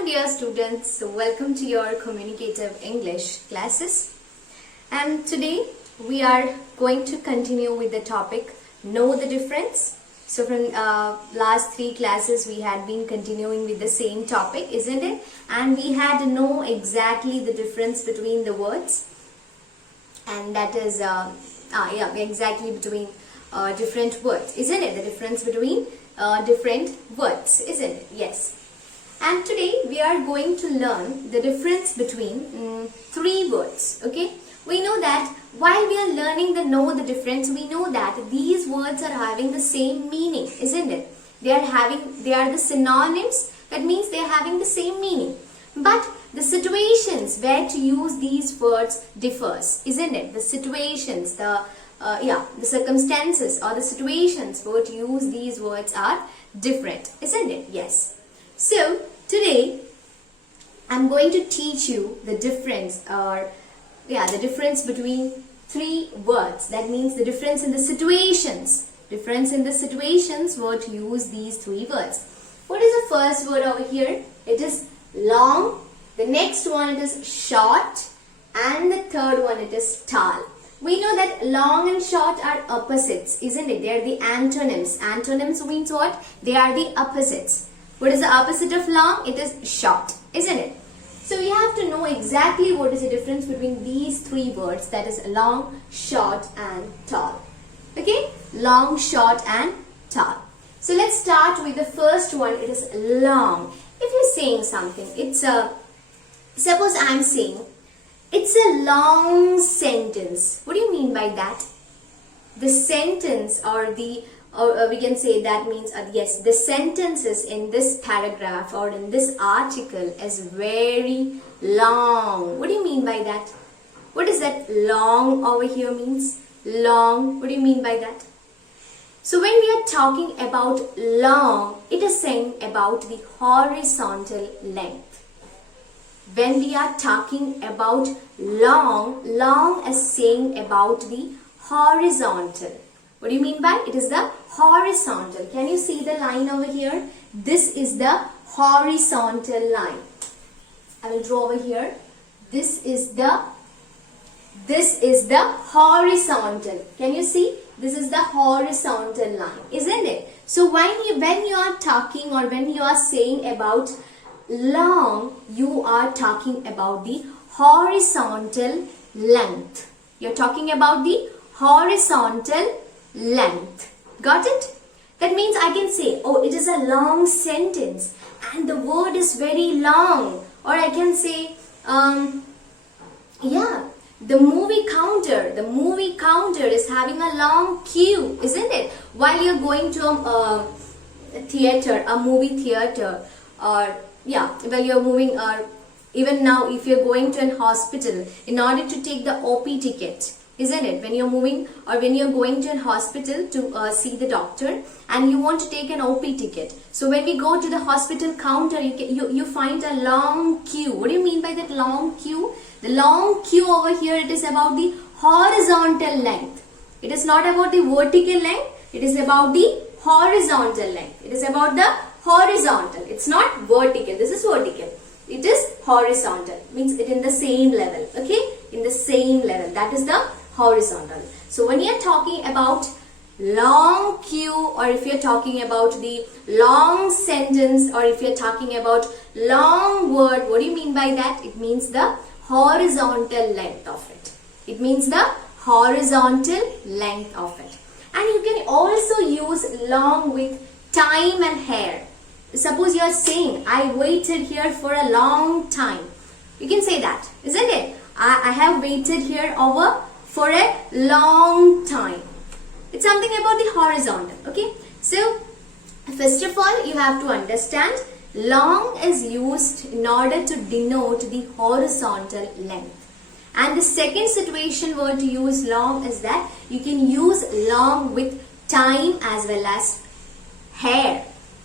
Hello dear students, welcome to your communicative English classes, and today we are going to continue with the topic know the difference. So from last 3 classes we had been continuing with the same topic, isn't it? And we had to know exactly the difference between the words, and that is exactly between different words, isn't it? The difference between different words, isn't it? Yes. And today we are going to learn the difference between 3 words. Okay, we know that while we are learning the know the difference, we know that these words are having the same meaning, isn't it? They are the synonyms. That means they are having the same meaning, but the situations where to use these words differs, isn't it? The situations, the circumstances or the situations where to use these words are different, isn't it? Yes. So today I'm going to teach you the difference the difference between 3 words. That means the difference in the situations. Difference in the situations where to use these 3 words. What is the first word over here? It is long. The next one it is short, and the third one it is tall. We know that long and short are opposites, isn't it? They are the antonyms. Antonyms means what? They are the opposites. What is the opposite of long? It is short, isn't it? So we have to know exactly what is the difference between these 3 words, that is long, short and tall. Okay? Long, short and tall. So let's start with the first one. It is long. If you're saying something, suppose I'm saying, it's a long sentence. What do you mean by that? The sentence or we can say that means, yes, the sentences in this paragraph or in this article is very long. What do you mean by that? What is that long over here means? Long. What do you mean by that? So when we are talking about long, it is saying about the horizontal length. When we are talking about long is saying about the horizontal. What do you mean by? It is the horizontal. Can you see the line over here? This is the horizontal line. I will draw over here. This is the horizontal. Can you see? This is the horizontal line, isn't it? So when you are talking or when you are saying about long, you are talking about the horizontal length. You're talking about the horizontal length. Got it? That means I can say, oh, it is a long sentence and the word is very long. Or I can say, the movie counter is having a long queue, isn't it? While you're going to a movie theater, or while you're moving, or even now if you're going to an hospital in order to take the OP ticket, isn't it? When you're moving or when you're going to a hospital to see the doctor and you want to take an OP ticket. So when we go to the hospital counter, you find a long queue. What do you mean by that long queue? The long queue over here, it is about the horizontal length. It is not about the vertical length. It is about the horizontal length. It is about the horizontal. It's not vertical. This is vertical. It is horizontal. Means it in the same level. Okay? In the same level. That is the horizontal. So when you are talking about long queue, or if you're talking about the long sentence, or if you're talking about long word, what do you mean by that? It means the horizontal length of it. It means the horizontal length of it. And you can also use long with time and hair. Suppose you are saying, I waited here for a long time. You can say that, isn't it? I have waited here for a long time. It's something about the horizontal. Okay. So first of all, you have to understand long is used in order to denote the horizontal length. And the second situation where to use long is that you can use long with time as well as hair.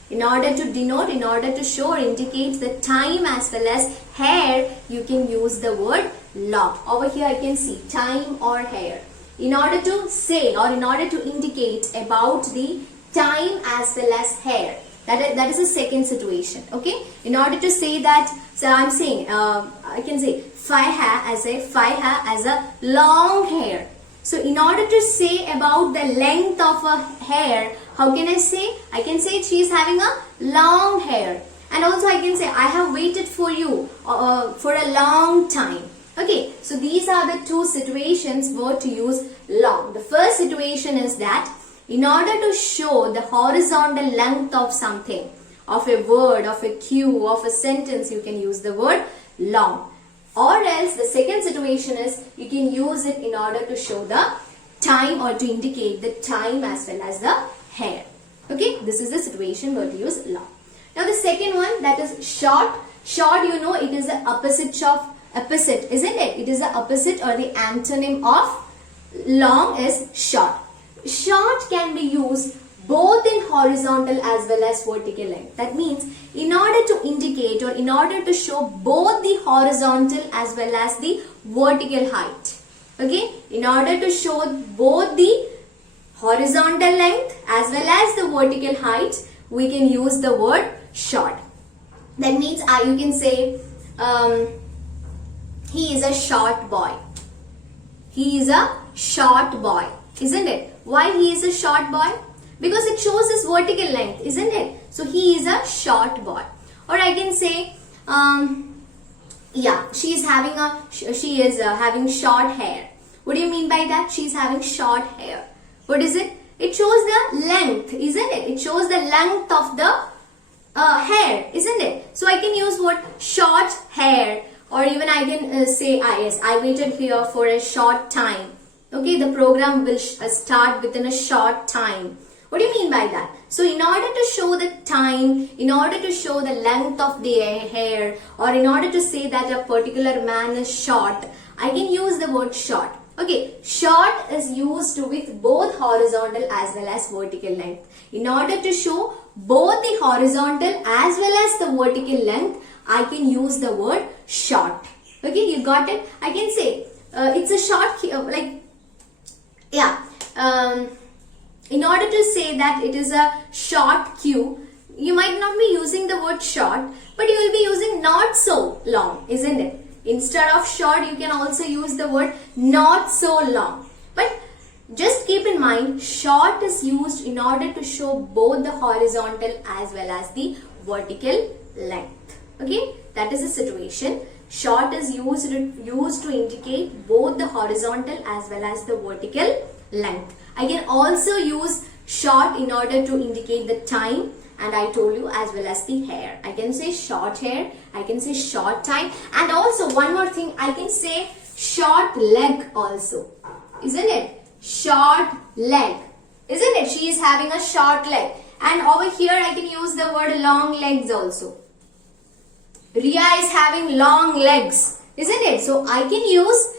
In order to denote, in order to show or indicate the time as well as hair, you can use the word long. Over here I can see time or hair. In order to say or in order to indicate about the time as well as hair, That is the second situation. Okay. In order to say that, so I'm saying I can say Faiha as a long hair. So in order to say about the length of a hair, how can I say? I can say she is having a long hair. And also I can say I have waited for you for a long time. Okay, so these are the two situations where to use long. The first situation is that in order to show the horizontal length of something, of a word, of a cue, of a sentence, you can use the word long. Or else the second situation is you can use it in order to show the time or to indicate the time as well as the hair. Okay, this is the situation where to use long. Now the second one, that is short. Short, you know, it is the opposite, isn't it? It is the opposite or the antonym of long is short. Short can be used both in horizontal as well as vertical length. That means in order to indicate or in order to show both the horizontal as well as the vertical height. Okay, in order to show both the horizontal length as well as the vertical height, we can use the word short. That means you can say he is a short boy. He is a short boy, isn't it? Why he is a short boy? Because it shows his vertical length, isn't it? So he is a short boy. Or I can say, she is having short hair. What do you mean by that? She is having short hair. What is it? It shows the length, isn't it? It shows the length of the hair, isn't it? So I can use what? Short hair. Or even I can say, yes, I waited here for a short time. Okay, the program will start within a short time. What do you mean by that? So in order to show the time, in order to show the length of the hair, or in order to say that a particular man is short, I can use the word short. Okay, short is used with both horizontal as well as vertical length. In order to show both the horizontal as well as the vertical length, I can use the word short. Okay, you got it? I can say it's a short, in order to say that it is a short cue, you might not be using the word short, but you will be using not so long, isn't it? Instead of short, you can also use the word not so long. But just keep in mind, short is used in order to show both the horizontal as well as the vertical length. Okay, that is the situation. Short is used to indicate both the horizontal as well as the vertical length. I can also use short in order to indicate the time, and I told you as well as the hair. I can say short hair, I can say short time, and also one more thing, I can say short leg also, isn't it? Short leg, isn't it? She is having a short leg. And over here I can use the word long legs also. Ria is having long legs, isn't it? So I can use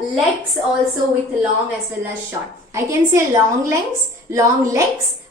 legs also with long as well as short. I can say long legs.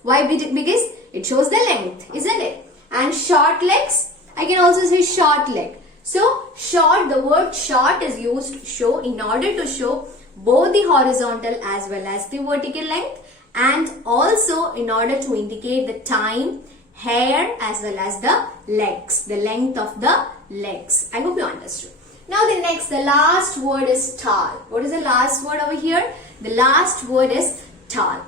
Why? Because it shows the length, isn't it? And short legs, I can also say short leg. So short, the word short is used to show in order to show both the horizontal as well as the vertical length, and also in order to indicate the time, hair as well as the legs, the length of the legs. I hope you understood. Now the last word is tall. What is the last word over here? The last word is tall.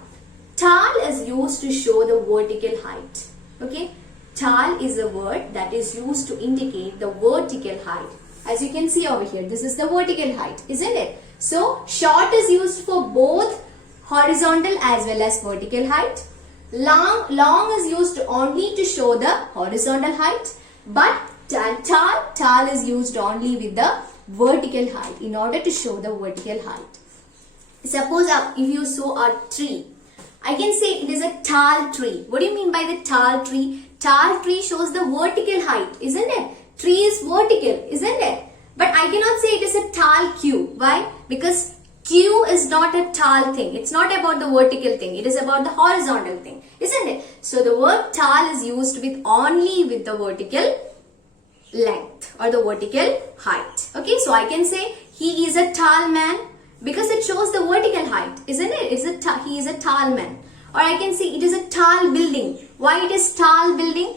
Tall is used to show the vertical height. Okay, tall is a word that is used to indicate the vertical height. As you can see over here, this is the vertical height, isn't it? So short is used for both horizontal as well as vertical height. Long is used only to show the horizontal height, but tall is used only with the vertical height in order to show the vertical height. Suppose if you saw a tree, I can say it is a tall tree. What do you mean by the tall tree? Tall tree shows the vertical height, isn't it? Tree is vertical, isn't it? But I cannot say it is a tall Q. Why? Because Q is not a tall thing. It's not about the vertical thing. It is about the horizontal thing, isn't it? So the word tall is used with only with the vertical length or the vertical height. Okay, so I can say he is a tall man because it shows the vertical height, isn't it? He is a tall man. or I can say it is a tall building. Why it is tall building?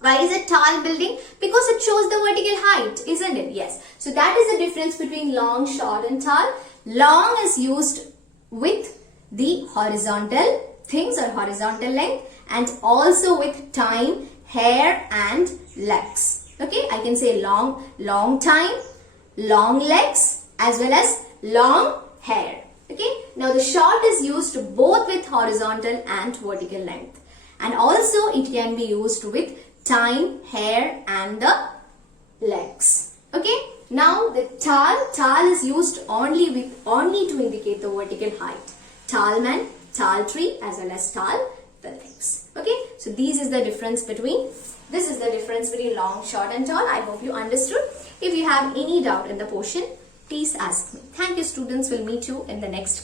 Why is it tall building? Because it shows the vertical height, isn't it? Yes. So that is the difference between long, short and tall. Long is used with the horizontal things or horizontal length, and also with time, hair and legs. Okay, I can say long time, long legs as well as long hair. Okay, now the short is used both with horizontal and vertical length, and also it can be used with time, hair and the legs. Okay, now the tall is used only to indicate the vertical height. Tall man, tall tree as well as tall buildings. Okay, so this is the difference between long, short and tall. I hope you understood. If you have any doubt in the portion, please ask me. Thank you students. We'll meet you in the next class.